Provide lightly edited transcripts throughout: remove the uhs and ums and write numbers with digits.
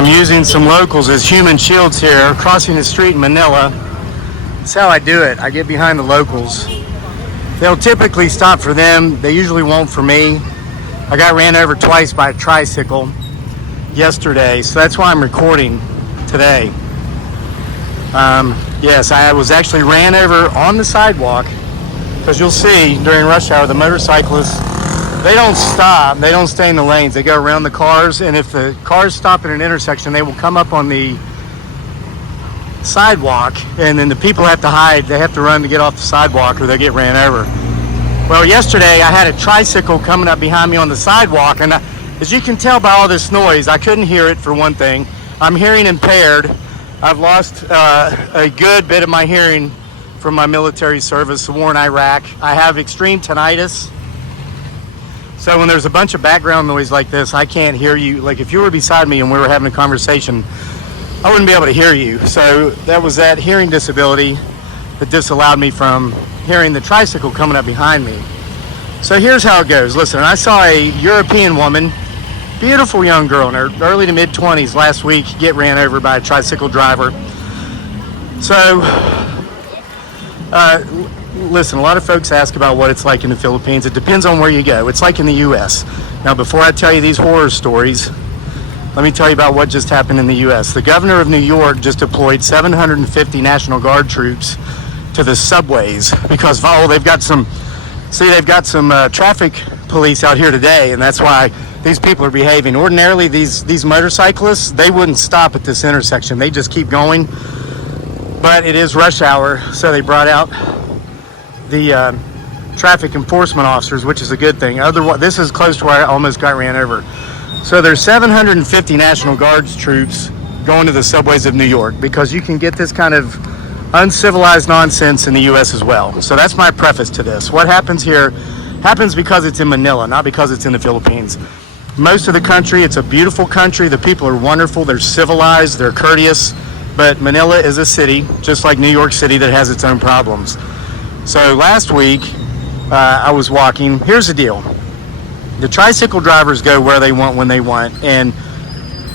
I'm using some locals as human shields here, crossing the street in Manila. That's how I do it. I get behind the locals. They'll typically stop for them. They usually won't for me. I got ran over twice by a tricycle yesterday, so that's why I'm recording today. Yes, I was actually ran over on the sidewalk, because you'll see during rush hour the motorcyclists, they don't stop, they don't stay in the lanes, they go around the cars, and if the cars stop at an intersection, they will come up on the sidewalk, and then the people have to hide, they have to run to get off the sidewalk or they'll get ran over. Well, yesterday I had a tricycle coming up behind me on the sidewalk, and as you can tell by all this noise, I couldn't hear it for one thing. I'm hearing impaired. I've lost a good bit of my hearing from my military service, the war in Iraq. I have extreme tinnitus. So when there's a bunch of background noise like this, I can't hear you. Like if you were beside me and we were having a conversation, I wouldn't be able to hear you. So that was that hearing disability that disallowed me from hearing the tricycle coming up behind me. So here's how it goes. Listen, I saw a European woman, beautiful young girl in her early to mid 20s last week, get ran over by a tricycle driver. So, listen, a lot of folks ask about what it's like in the Philippines. It depends on where you go. It's like in the U.S. Now, before I tell you these horror stories, let me tell you about what just happened in the U.S. The governor of New York just deployed 750 National Guard troops to the subways because, they've got some traffic police out here today, and that's why these people are behaving. Ordinarily, these motorcyclists, they wouldn't stop at this intersection. They just keep going. But it is rush hour, so they brought out the traffic enforcement officers, which is a good thing. Otherwise, this is close to where I almost got ran over. So there's 750 National Guards troops going to the subways of New York because you can get this kind of uncivilized nonsense in the U.S. as well. So that's my preface to this. What happens here happens because it's in Manila, not because it's in the Philippines. Most of the country, it's a beautiful country. The people are wonderful. They're civilized. They're courteous. But Manila is a city, just like New York City, that has its own problems. So last week, I was walking. Here's the deal. The tricycle drivers go where they want when they want. And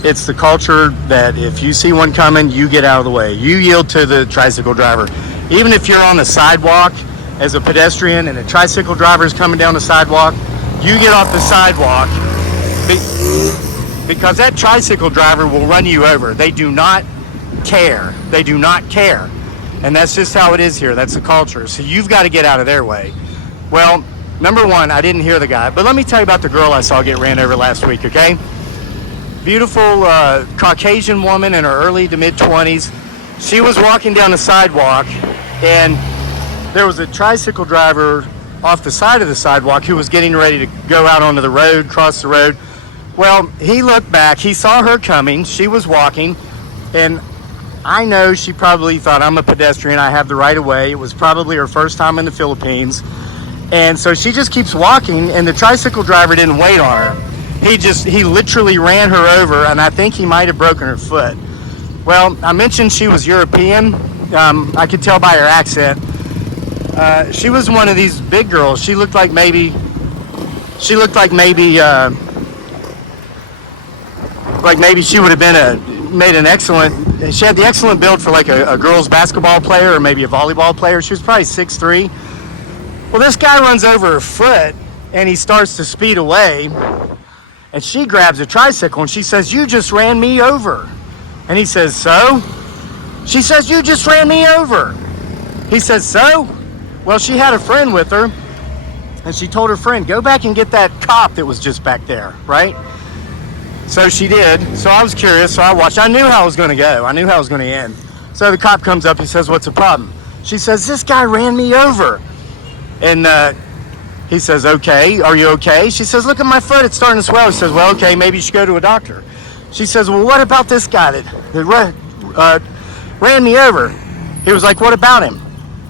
it's the culture that if you see one coming, you get out of the way. You yield to the tricycle driver. Even if you're on the sidewalk as a pedestrian and a tricycle driver is coming down the sidewalk, you get off the sidewalk because that tricycle driver will run you over. They do not care. They do not care. And that's just how it is here. That's the culture. So you've got to get out of their way. Well, number one, I didn't hear the guy. But let me tell you about the girl I saw get ran over last week, okay? Beautiful Caucasian woman in her early to mid 20s. She was walking down the sidewalk, and there was a tricycle driver off the side of the sidewalk who was getting ready to go out onto the road, cross the road. Well, he looked back. He saw her coming. She was walking, and I know she probably thought, I'm a pedestrian. I have the right of way. It was probably her first time in the Philippines. And so she just keeps walking, and the tricycle driver didn't wait on her. He literally ran her over, and I think he might have broken her foot. Well, I mentioned she was European. I could tell by her accent. She was one of these big girls. She looked like maybe she would have been made an excellent. She had the excellent build for like a girls basketball player or maybe a volleyball player. She was probably 6'3". Well, this guy runs over her foot, and he starts to speed away. And she grabs a tricycle and she says, "You just ran me over." And he says, "So?" She says, "You just ran me over." He says, "So?" Well, she had a friend with her, and she told her friend, "Go back and get that cop that was just back there," right? So she did. So I was curious, so I watched. I knew how it was going to go. I knew how it was going to end. So the cop comes up, he says, "What's the problem?" She says, "This guy ran me over." And he says, "Okay, are you okay?" She says, "Look at my foot, it's starting to swell." He says, "Well, okay, maybe you should go to a doctor." She says, "Well, what about this guy that ran me over?" He was like, "What about him?"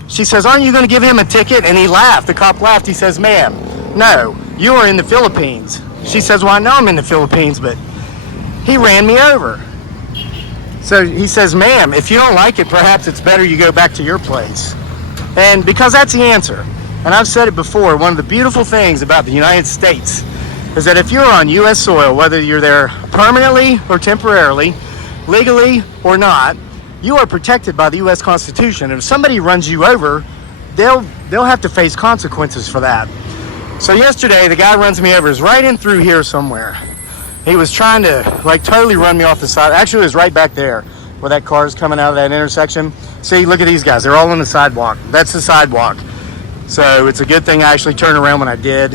She says, "Aren't you going to give him a ticket?" And he laughed. The cop laughed. He says, "Ma'am, no, you are in the Philippines." She says, "Well, I know I'm in the Philippines, but he ran me over." So he says, "Ma'am, if you don't like it, perhaps it's better you go back to your place." And because that's the answer. And I've said it before, one of the beautiful things about the United States is that if you're on U.S. soil, whether you're there permanently or temporarily, legally or not, you are protected by the U.S. Constitution. And if somebody runs you over, they'll have to face consequences for that. So yesterday, the guy runs me over. Is right in through here somewhere. He was trying to like totally run me off the side. Actually, it was right back there where that car is coming out of that intersection. See, look at these guys. They're all on the sidewalk. That's the sidewalk. So it's a good thing I actually turned around when I did.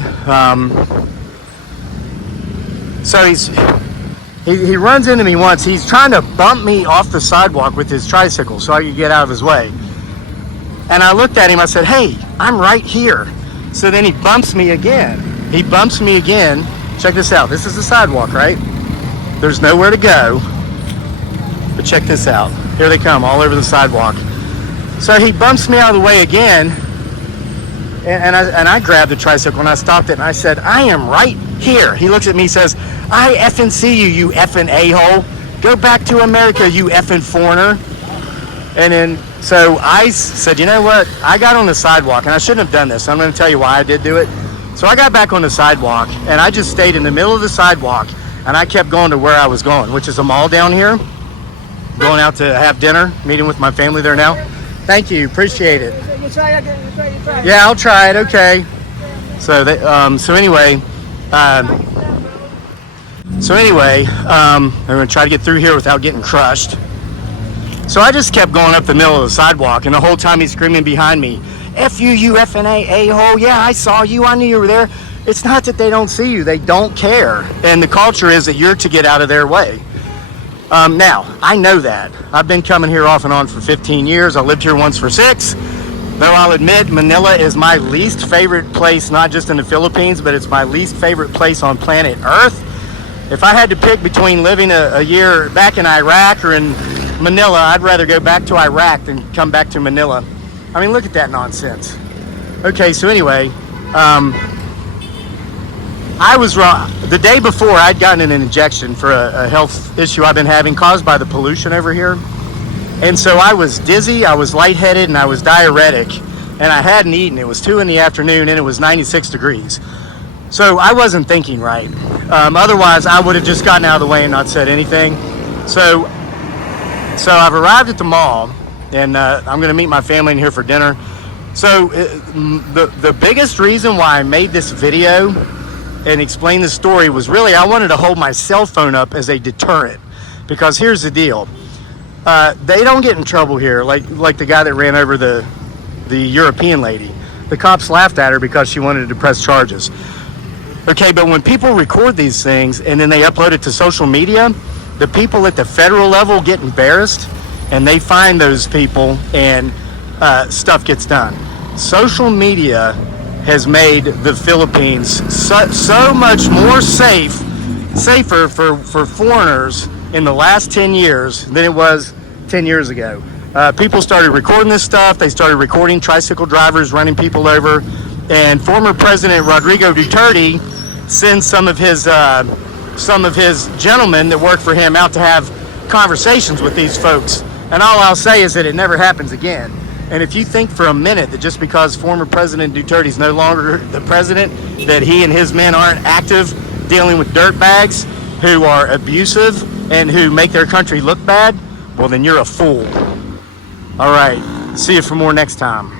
So he runs into me once. He's trying to bump me off the sidewalk with his tricycle so I could get out of his way. And I looked at him. I said, "Hey, I'm right here." So then he bumps me again. He bumps me again. Check this out. This is the sidewalk, right? There's nowhere to go. But check this out. Here they come, all over the sidewalk. So he bumps me out of the way again. And I grabbed the tricycle and I stopped it and I said, "I am right here." He looks at me and says, "I effing see you, you effing a-hole. Go back to America, you effing foreigner." And then, so I said, you know what? I got on the sidewalk, and I shouldn't have done this. I'm going to tell you why I did do it. So I got back on the sidewalk, and I just stayed in the middle of the sidewalk, and I kept going to where I was going, which is a mall down here. Going out to have dinner, meeting with my family there now. Thank you, appreciate it. Yeah, I'll try it. Okay. So anyway, I'm going to try to get through here without getting crushed. So I just kept going up the middle of the sidewalk, and the whole time he's screaming behind me, "F you, you effing a-hole. Yeah, I saw you. I knew you were there." It's not that they don't see you. They don't care. And the culture is that you're to get out of their way. Now, I know that. I've been coming here off and on for 15 years. I lived here once for 6. Though I'll admit, Manila is my least favorite place, not just in the Philippines, but it's my least favorite place on planet Earth. If I had to pick between living a year back in Iraq or in Manila, I'd rather go back to Iraq than come back to Manila. I mean, look at that nonsense. Okay, so anyway, I was wrong. The day before, I'd gotten an injection for a health issue I've been having caused by the pollution over here. And so I was dizzy, I was lightheaded, and I was diuretic. And I hadn't eaten. It was 2 in the afternoon, and it was 96 degrees. So I wasn't thinking right. Otherwise, I would have just gotten out of the way and not said anything. So I've arrived at the mall, and I'm going to meet my family in here for dinner. So the biggest reason why I made this video and explain the story was really I wanted to hold my cell phone up as a deterrent. Because here's the deal. They don't get in trouble here, like the guy that ran over the European lady. The cops laughed at her because she wanted to press charges. Okay, but when people record these things and then they upload it to social media, the people at the federal level get embarrassed and they find those people and stuff gets done. Social media has made the Philippines so much more safer for foreigners in the last 10 years than it was 10 years ago. People started recording this stuff. They started recording tricycle drivers running people over. And former President Rodrigo Duterte sends some of his gentlemen that work for him out to have conversations with these folks. And all I'll say is that it never happens again. And if you think for a minute that just because former President Duterte is no longer the president, that he and his men aren't active dealing with dirtbags who are abusive and who make their country look bad, well then you're a fool. All right, see you for more next time.